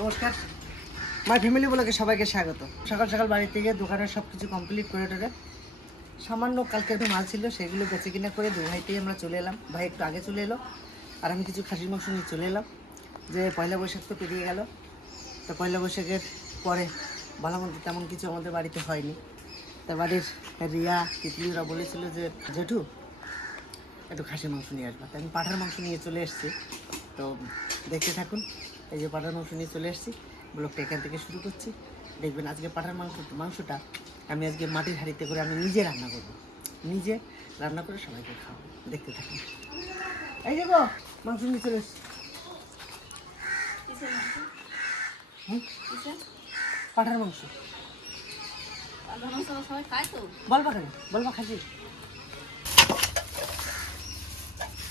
নমস্কার। My family বলে সবাইকে স্বাগত। সকাল সকাল বাড়ি থেকে দোকানের সব কিছু কমপ্লিট করে টোরে। সামান্য কালকে একটু মাল ছিল, সেগুলো বেচে কিনা করে দু ভাইতেই আমরা চলে এলাম। ভাই একটু আগে চলে এলো, আর আমি কিছু খাসির মাংস নিয়ে চলে এলাম। যে পয়লা বৈশাখ তো পেরিয়ে গেল। তো পয়লা বৈশাখের পরে ভালো মন্দ তেমন কিছু আমাদের বাড়িতে হয়নি। তা বাড়ির রিয়া, তিতলিরা বলেছিল যে, জেঠু, একটু খাসির মাংস নিয়ে আসবা। তো আমি পাঠার মাংস নিয়ে চলে এসেছি। তো দেখতে থাকুন। এই যে পাঠার মাংস নিয়ে চলে এসেছি। ব্লগটা এখান থেকে শুরু করছি। দেখবেন আজকে পাঠার মাংস, মাংসটা আমি আজকে মাটির হাঁড়িতে করে আমি নিজে রান্না করব। নিজে রান্না করে সবাইকে খাওয়াবো। দেখতে থাকি এই যে গো, মাংস নিয়ে চলে এসেছি? পাঠার মাংস। বলবা কেন বলবা খাসি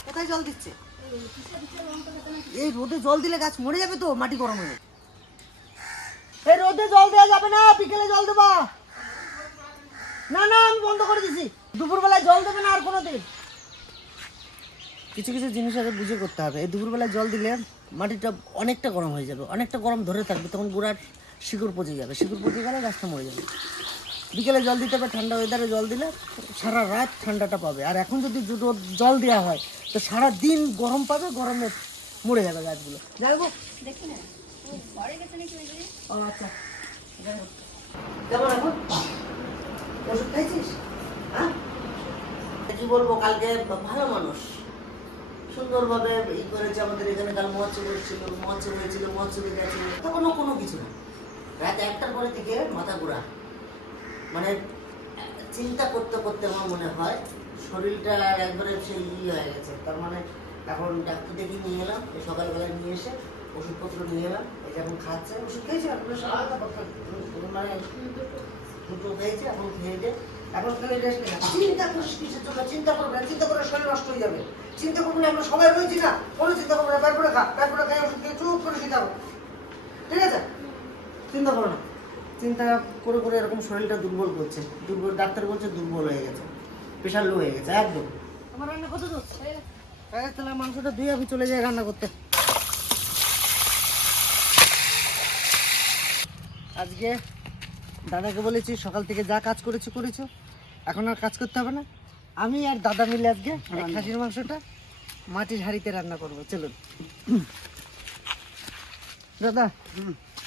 কোথায় জল দিচ্ছে? এই রোদে জল দিলে গাছ মরে যাবে তো, মাটি গরম হয়ে এই রোদে জল দেওয়া যাবে না, বিকেলে জল দেবা। না না, আমি বন্ধ করে দিছি। দুপুরবেলায় জল দেবে না আর কোনো দিন কিছু কিছু জিনিস আগে বুঝে করতে হবে। এই দুপুরবেলায় জল দিলে মাটিটা অনেকটা গরম হয়ে যাবে। অনেকটা গরম ধরে থাকবে, তখন গোড়ার শিকড় পচে যাবে। শিকড় পচে গেলে গাছটা মরে যাবে। বিকেলে জল দিতে হবে, ঠান্ডা ওয়েদারে জল দিলে সারা রাত ঠান্ডাটা পাবে। আর এখন যদি রোদ জল দেওয়া হয়, তো সারা দিন গরম পাবে, গরমে মরে যাবে গাছগুলো। গেছে আচ্ছা। যাই হোক। কেমন এখন? ওষুধ খাইছিস? হ্যাঁ? কি বলব, কালকে ভালো মানুষ। সুন্দরভাবে ই করেছে আমাদের এখানে, কাল মহোৎসব হয়েছিল মহোৎসব হয়েছিল, মহোৎসবে গেছিল তখনও কোনো কিছু না। রাত একটার পরে থেকে মাথা ঘোরা। মানে চিন্তা করতে করতে আমার মনে হয় শরীরটা একবারে সেই ই হয়ে গেছে। তার মানে এখন ডাক্তার দেখে নিয়ে এলাম, এই সকালবেলা নিয়ে এসে ওষুধপত্র নিয়ে এলাম, এই যে এখন খাচ্ছে, ওষুধ খেয়েছে মানে দুটো খেয়েছে, এখন খেয়ে দে। এখন খেলে রেস্ট চিন্তা করিস কিসের জন্য? চিন্তা করবে চিন্তা করে শরীর নষ্ট হয়ে যাবে। চিন্তা করব না, আমরা সবাই রয়েছি না? কোনো চিন্তা করব না ব্যাট করে খা ব্যাট করে খাই, ওষুধ খেয়ে চুপ করে চিন্তা ঠিক আছে? চিন্তা করো না। চিন্তা করে করে এরকম শরীরটা দুর্বল করছে। দুর্বল ডাক্তার বলছে দুর্বল হয়ে গেছে। প্রেশার লো হয়ে গেছে একদম। আমার রান্না কত দূর তাহলে মাংসটা ধুয়ে আমি চলে যাই রান্না করতে। আজকে দাদাকে বলেছি সকাল থেকে যা কাজ করেছ করেছ। এখন আর কাজ করতে হবে না। আমি আর দাদা মিলে আজকে খাসির মাংসটা মাটির হাঁড়িতে রান্না করব। চলুন। দাদা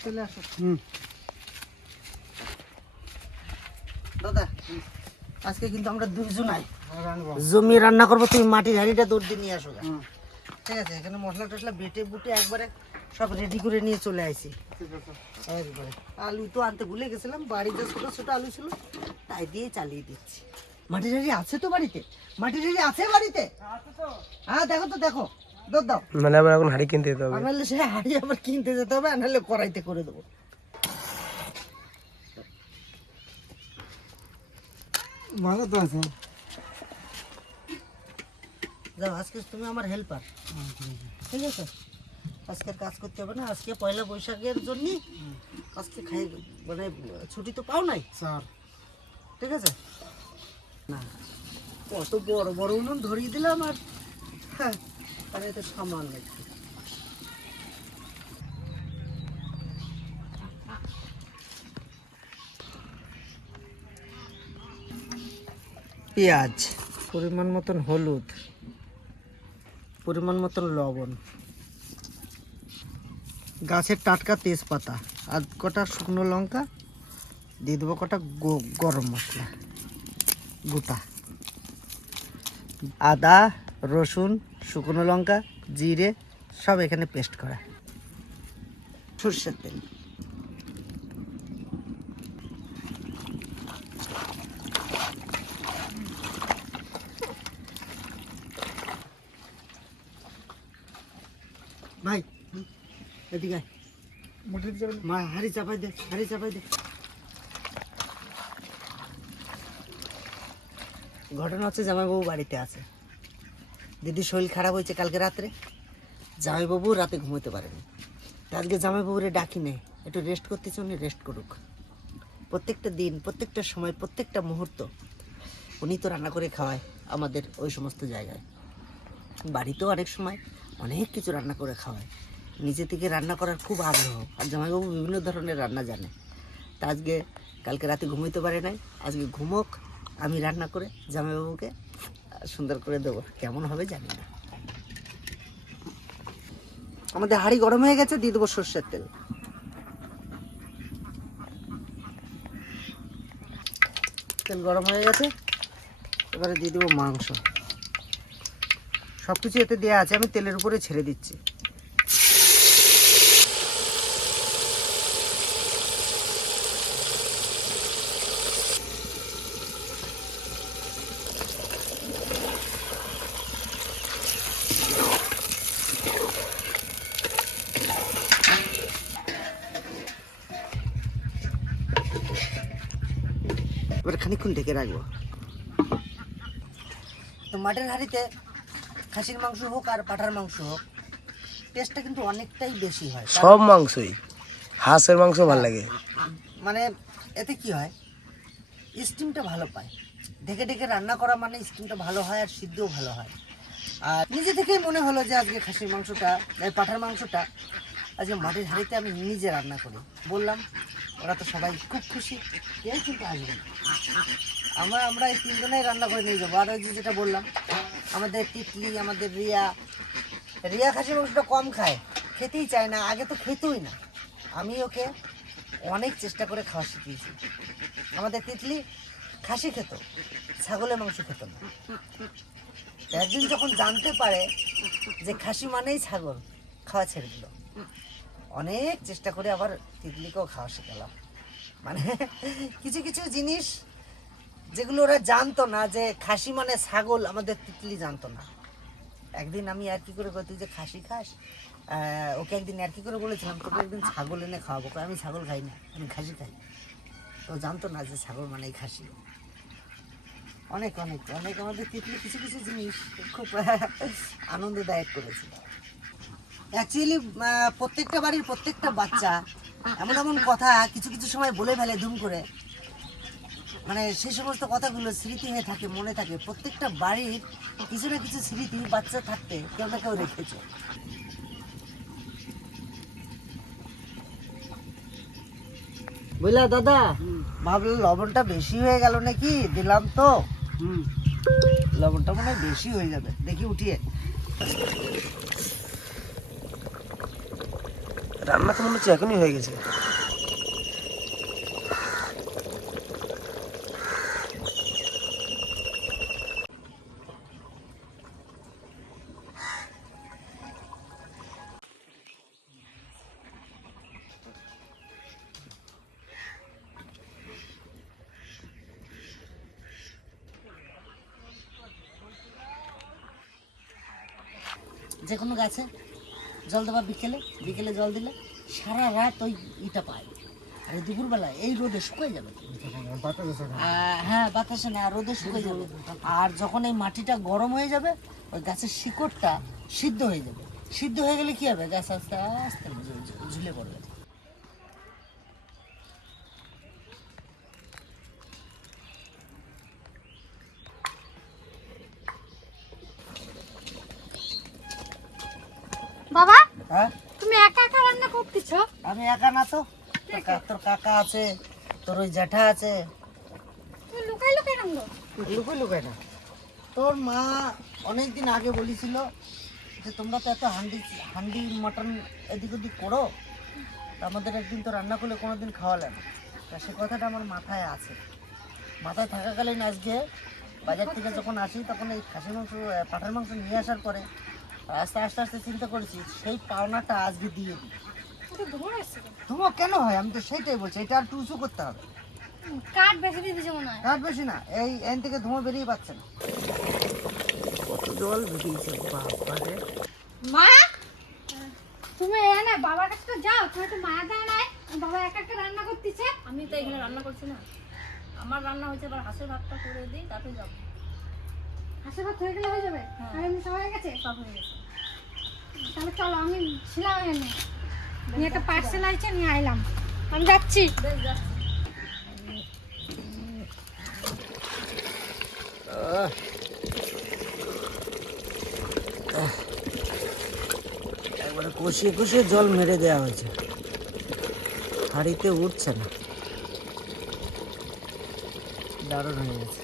চলে আসো। দাদা আজকে কিন্তু আমরা দুইজনাই জমি রান্না করব তুমি মাটির হাঁড়িটা দৌড় দিয়ে নিয়ে আসো ঠিক আছে এখানে মশলা টসলা বেটে বুটে একবারে সব রেডি করে নিয়ে চলে আইছি। একবারে। আলু তো আনতে ভুলে গেছিলাম বাড়িতে ছোট ছোট আলু ছিল তাই দিয়ে চালিয়ে দিচ্ছি। মাটির হাঁড়ি আছে তো বাড়িতে? মাটির হাঁড়ি আছে বাড়িতে? হ্যাঁ দেখো তো দেখো মানে আমার এখন হাড়ি কিনতে যেতে হবে। নাহলে সে হাঁড়ি আবার কিনতে যেতে হবে নাহলে কড়াইতে করে দেবো। ভালো তো আছে। যাও আজকে তুমি আমার হেল্পার ঠিক আছে? আজকে কাজ করতে হবে না আজকে পয়লা বৈশাখের জন্য আজকে খাই মানে ছুটি তো পাও নাই। স্যার। ঠিক আছে? না কত বড় বড় উনুন ধরিয়ে দিলাম আর হ্যাঁ আর এতে সামান একটু। পেঁয়াজ পরিমাণ মতন হলুদ পরিমাণ মতন লবণ গাছের টাটকা তেজপাতা আর কটা শুকনো লঙ্কা দিয়ে দেবো কটা গরম মশলা গোটা। আদা রসুন শুকনো লঙ্কা জিরে সব এখানে পেস্ট করা। সর্ষের তেল ভাই এদিকে মা হাড়ি চাপাই দে হাড়ি চাপাই দে। ঘটনা হচ্ছে জামাইবাবু বাড়িতে আছে। দিদি শরীর খারাপ হয়েছে কালকে রাত্রে। জামাইবাবু রাতে ঘুমোতে পারেনি। আজকে জামাইবাবুরে ডাকি নেই একটু রেস্ট করতেছে উনি রেস্ট করুক। প্রত্যেকটা দিন প্রত্যেকটা সময় প্রত্যেকটা মুহূর্ত উনি তো রান্না করে খাওয়ায় আমাদের ওই সমস্ত জায়গায়। বাড়িতেও অনেক সময় অনেক কিছু রান্না করে খাওয়ায়। নিজে থেকে রান্না করার খুব আগ্রহ। আর জামাইবাবু বিভিন্ন ধরনের রান্না জানে। তা আজকে কালকে রাতে ঘুমোইতে পারে নাই। আজকে ঘুমোক, আমি রান্না করে জামাইবাবুকে সুন্দর করে দেবো। কেমন হবে জানি না। আমাদের হাঁড়ি গরম হয়ে গেছে, দিয়ে দেবো সর্ষের তেল। তেল গরম হয়ে গেছে, এবারে দিয়ে দেবো মাংস। সব কিছু এতে দেওয়া আছে, আমি তেলের উপরে ছেড়ে দিচ্ছি এবার খানিক্ষণ ঢেকে রাখব। তো মাটন হাঁড়িতে খাসির মাংস হোক আর পাঠার মাংস হোক টেস্টটা কিন্তু অনেকটাই বেশি হয়। সব মাংসই। হাঁসের মাংস ভালো লাগে। মানে এতে কি হয় স্টিমটা ভালো পায়। ঢেকে ঢেকে রান্না করা মানে স্টিমটা ভালো হয় আর সিদ্ধও ভালো হয়। আর নিজে থেকেই মনে হলো যে আজকে খাসির মাংসটা পাঠার মাংসটা আজকে মাটির হাঁড়িতে আমি নিজে রান্না করি। বললাম, ওরা তো সবাই খুব খুশি। কেউ কিন্তু আসবে আমরা আমরা এই তিনজনেই রান্না করে নিয়ে যাব। আর ওই যে যেটা বললাম, আমাদের তিতলি, আমাদের রিয়া। রিয়া খাসির মাংসটা কম খায়। খেতেই চায় না, আগে তো খেতই না। আমি ওকে অনেক চেষ্টা করে খাওয়া শিখিয়েছি। আমাদের তিতলি খাসি খেত, ছাগলের মাংস খেত না। একদিন যখন জানতে পারে যে খাসি মানেই ছাগল, খাওয়া ছেড়ে দিল। অনেক চেষ্টা করে আবার তিতলিকেও খাওয়া শেখালাম। মানে কিছু কিছু জিনিস যেগুলো ওরা জানতো না যে খাসি মানে ছাগল আমাদের তিতলি জানতো না। একদিন আমি আর কি করে কই, তুই যে খাসি খাস ওকে একদিন আর কি করে বলেছিলাম তোকে একদিন ছাগল এনে খাওয়াবো। আমি ছাগল খাই না আমি খাসি খাই। তো জানতো না যে ছাগল মানেই খাসি। অনেক অনেক অনেক আমাদের তিতলি কিছু কিছু জিনিস খুব আনন্দদায়ক করেছিল। অ্যাকচুয়ালি প্রত্যেকটা বাড়ির প্রত্যেকটা বাচ্চা এমন এমন কথা কিছু কিছু সময় বলে ফেলে ধুম করে। মানে সেই সমস্ত কথাগুলো স্মৃতি হয়ে থাকে মনে থাকে। প্রত্যেকটা বাড়ির কিছু না কিছু স্মৃতি বাচ্চা থাকতে কেউ না কেউ রেখেছে। বুঝলা দাদা? ভাবলো লবণটা বেশি হয়ে গেল নাকি? দিলাম তো। লবণটা মনে হয় বেশি হয়ে যাবে। দেখি উঠিয়ে। রান্না তো মনে হচ্ছে এখনই হয়ে গেছে। যে কোনো গাছে জল দেবা বিকেলে বিকেলে জল দিলে সারা রাত ওই ইটা পায়। আর দুপুরবেলা এই রোদে শুকিয়ে যাবে। হ্যাঁ বাতাসে না, রোদে শুকিয়ে যাবে। আর যখন এই মাটিটা গরম হয়ে যাবে, ওই গাছের শিকড়টা সিদ্ধ হয়ে যাবে। সিদ্ধ হয়ে গেলে কী হবে? গাছ আস্তে আস্তে ঝুলে পড়বে। একা না তো তোর কাকা আছে তোর ওই জ্যাঠা আছে। লুকাই না। তোর মা অনেক দিন আগে বলেছিল যে তোমরা তো এত হান্ডি হান্ডি মটন এদিক ওদিক করো। আমাদের একদিন তো রান্না করলে কোনো দিন খাওয়ালে না। তা সে কথাটা আমার মাথায় আছে। মাথায় থাকাকালীন আজকে বাজার থেকে যখন আসি তখন এই খাসির মাংস পাঠার মাংস নিয়ে আসার পরে আস্তে আস্তে আস্তে চিন্তা করেছি সেই পাওনাটা আজকে দিয়ে দিই। তো তোমার কেন? হয়? আমি তো সেটাই বলছি এটা আর টুসু করতে হবে। কাঠ বেশি দিয়ে দিছে মনে হয়। রাত বেশি না এই এন থেকে ধোঁয়া বেরিয়ে পাচ্ছে না। কত জল বেরিয়েছে বাবারে মা! তুমি এনে বাবার কাছে তো যাও তুমি একটু মায়া দাও নাই বাবা একা একা রান্না করতেছে। আমি তো এখানে রান্না করছি না। আমার রান্না হয়েছে এবার হাঁসের ভাতটা করে দিই তারপরে যাব। হাসি ভাত হয়ে গেলে হয়ে যাবে? হ্যাঁ। আর এমনি সব হয়ে গেছে? সব হয়ে গেছে। তাহলে চলো আমি ছিলাম এনে নিয়ে একটা পার্সেল আছে নিয়ে আইলাম। আমি যাচ্ছি। যাচ্ছি কষিয়ে কষিয়ে জল মেরে দেওয়া হয়েছে। হাঁড়িতে উঠছে না। দারুণ হয়ে গেছে।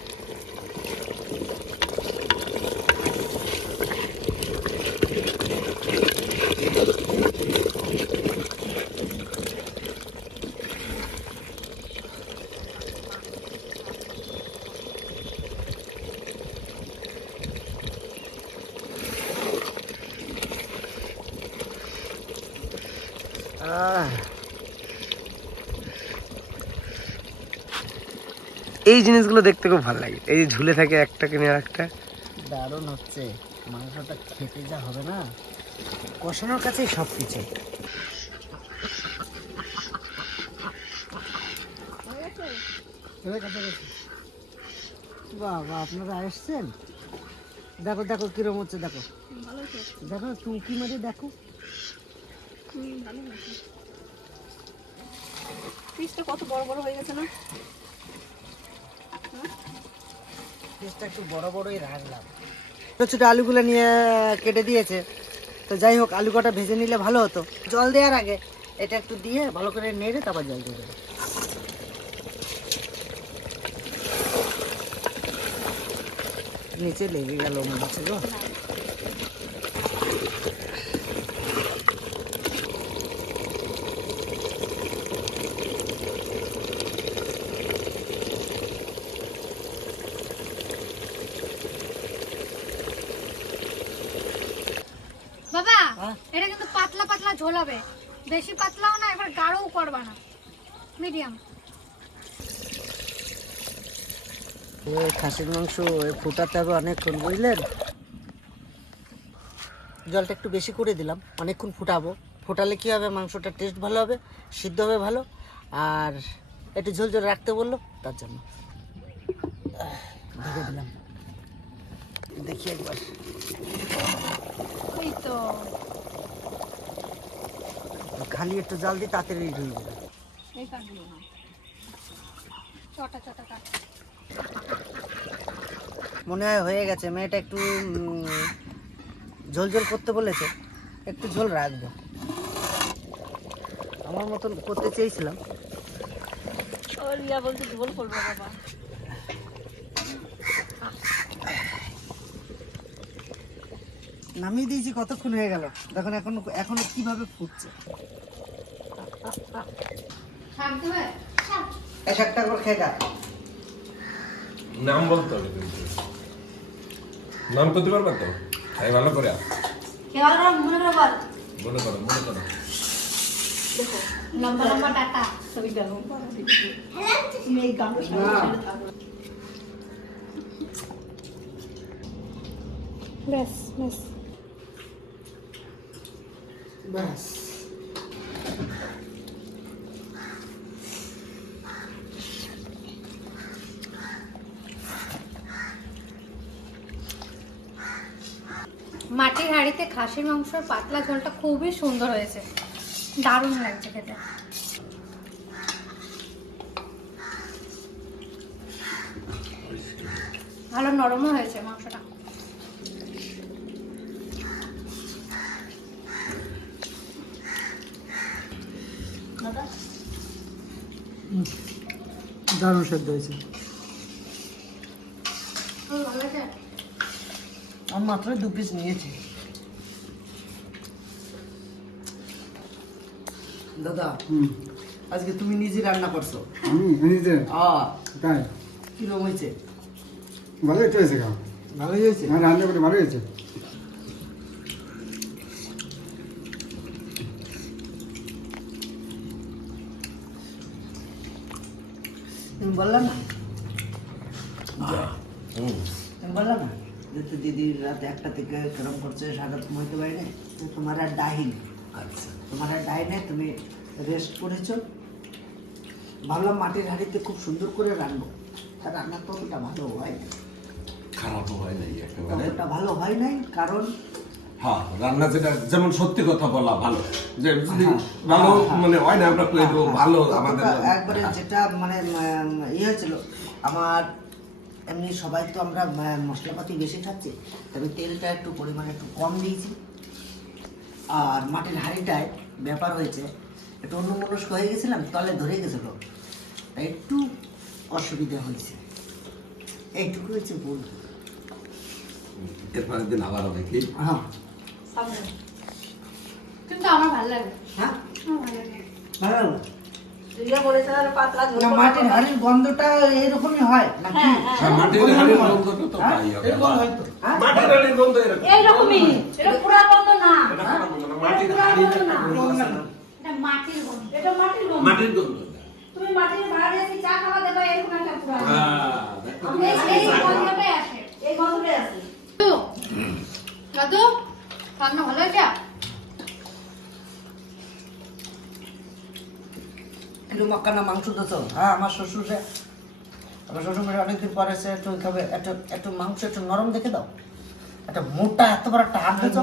এই জিনিসগুলো দেখতে খুব ভালো লাগে। এই যে ঝুলে থাকে একটা কিনে আর একটা। দারুণ হচ্ছে। মাংসটা খেতে যা হবে না, কষানোর কাছেই সব কিছু। বাবা, আপনারা এসছেন দেখো দেখো কিরম হচ্ছে, দেখো। দেখো টুকি মারে দেখো। পিসটা কত বড় বড় হয়ে গেছে না? পিসটা একটু বড় বড়ই রাখলাম। ছোট ছোট আলুগুলো নিয়ে কেটে দিয়েছে। তো যাই হোক, আলু কটা ভেজে নিলে ভালো হতো। জল দেওয়ার আগে এটা একটু দিয়ে ভালো করে নেড়ে তারপর জল দিয়ে দেবো। নিচে লেগে গেল মনে হচ্ছে গো বাবা হ্যাঁ? এটা কিন্তু পাতলা পাতলা ঝোল হবে বেশি পাতলাও না এবার গাঢ়ও করবা না। মিডিয়াম। খাসির মাংস ফুটাতে হবে অনেকক্ষণ বুঝলেন? জলটা একটু বেশি করে দিলাম অনেকক্ষণ ফুটাবো। ফোটালে কী হবে মাংসটা টেস্ট ভালো হবে সিদ্ধ হবে ভালো আর একটু ঝোল ঝোল রাখতে বলল তার জন্য। ঢেকে দিলাম। দেখি একবার। এই তো। খালি একটু জাল দিই তাড়াতাড়ি রেডি হয়ে যাবে। মনে হয় হয়ে গেছে মেয়েটা একটু ঝোল ঝোল করতে বলেছে একটু ঝোল রাখব। আমার মতন করতে চেয়েছিলাম। ঝোল করব বাবা। নামিয়ে দিয়েছি কতক্ষণ হয়ে গেল? দেখুন এখন এখনও কীভাবে ফুটছে। এক একটা করে খেয়ে নাম বলতে হবে কিন্তু। নাম করতে পারবে তো তাই ভালো করে মনে করো মনে করো লম্বা লম্বা টাটা। সবই গেল মেয়ে গান ব্যাস ব্যাস। ব্যাস মাটির হাঁড়িতে খাসির মাংসর পাতলা ঝোলটা খুবই সুন্দর হয়েছে। দারুণ লাগছে খেতে। ভালো নরমও হয়েছে মাংসটা। দারুণ সেদ্ধ হয়েছে। আমি মাত্র দু পিস নিয়েছি। দাদা আজকে তুমি নিজে রান্না করছ। আমি নিজে? আ তাই? কীরকম হয়েছে? ভালো একটু হয়েছে ভালোই হয়েছে? আমার রান্না করে ভালো হয়েছে। তুমি বললে না? তুমি বললে না? যে তো দিদি রাত একটা থেকে কেরম করছে সারা ঘুমাইতে পারি না তোমার আর ডাহিন আচ্ছা। তোমার আর ডাইনে তুমি রেস্ট করেছ। ভাবলাম মাটির হাঁড়িতে খুব সুন্দর করে রান্নবো তা রান্না তো ভালো হয় খারাপও হয় নাই একেবারে। ভালো হয় নাই কারণ হ্যাঁ রান্না যেটা যেমন সত্যি কথা বলা ভালো। যে যদি হ্যাঁ, ভালো হ্যাঁ, মানে হয় না আমরা ভালো আমাদের একবারে যেটা মানে ইয়ে হয়েছিল আমার এমনি সবাই তো আমরা মশলাপাতি বেশি খাচ্ছি তবে তেলটা একটু পরিমাণে একটু কম দিয়েছি। আর মাটির হাঁড়িটায় ব্যাপার হয়েছে একটু অন্য মনস্ক হয়ে গেছিলাম তলে ধরে গেছিল। একটু অসুবিধা হয়েছে। এইটুকু হয়েছে ভুল এরপরের দিন আবার হবে কি হ্যাঁ। কিন্তু আমার ভালো লাগে। হ্যাঁ? ভালো লাগে। মাটির হাঁড়ির গন্ধটা এরকমই হয় নাকি হ্যাঁ, হ্যাঁ। মাটির হাড়ির গন্ধটা তো হ্যাঁ? মাটির হাড়ির গন্ধ এরকম। এটা পুরা গন্ধ না, মাটির হাড়ির গন্ধ না? এটা মাটির গন্ধ। এটা মাটির গন্ধ। মাটির গন্ধ তুমি মাটির ভাড়া এসে চা খাওয়া দেবা? এরকম একটা পুরা হ্যাঁ, এই- গন্ধটাই আসে। এই গন্ধটাই আছে দাদু। রান্না ভালো হয়েছে একটু মক্কানা মাংস দিত হ্যাঁ আমার শ্বশুরে আমার শ্বশুর অনেকদিন পরে এসে একটু খাবে একটু একটু মাংস একটু নরম দেখে দাও। একটা মোটা এত বড় একটা হাত দিত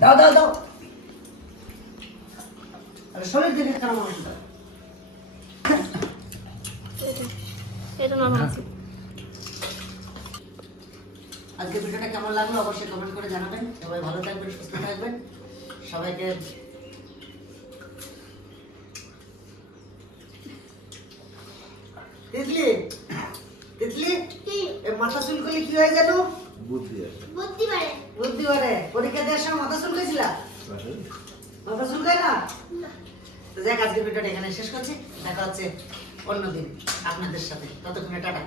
দাও দাও দাও। আরে শরীর কেন মাংস দাও এটা নরম আছে। আজকে ভিডিওটা কেমন লাগল অবশ্যই কমেন্ট করে জানাবেন। সবাই ভালো থাকবেন সুস্থ থাকবেন। সবাইকে তিতলি তিতলি এ মাথা চুলকলি কি হয়ে গেল বুদ্ধি আছে। বুদ্ধি বারে পরীক্ষা দেওয়ার সময় মাথা চুলকেছিল মাথা চুলকায় না। তো যাক আজকের ভিডিওটা এখানে শেষ করছি। দেখা হচ্ছে অন্যদিন আপনাদের সাথে। ততক্ষণে টাটা।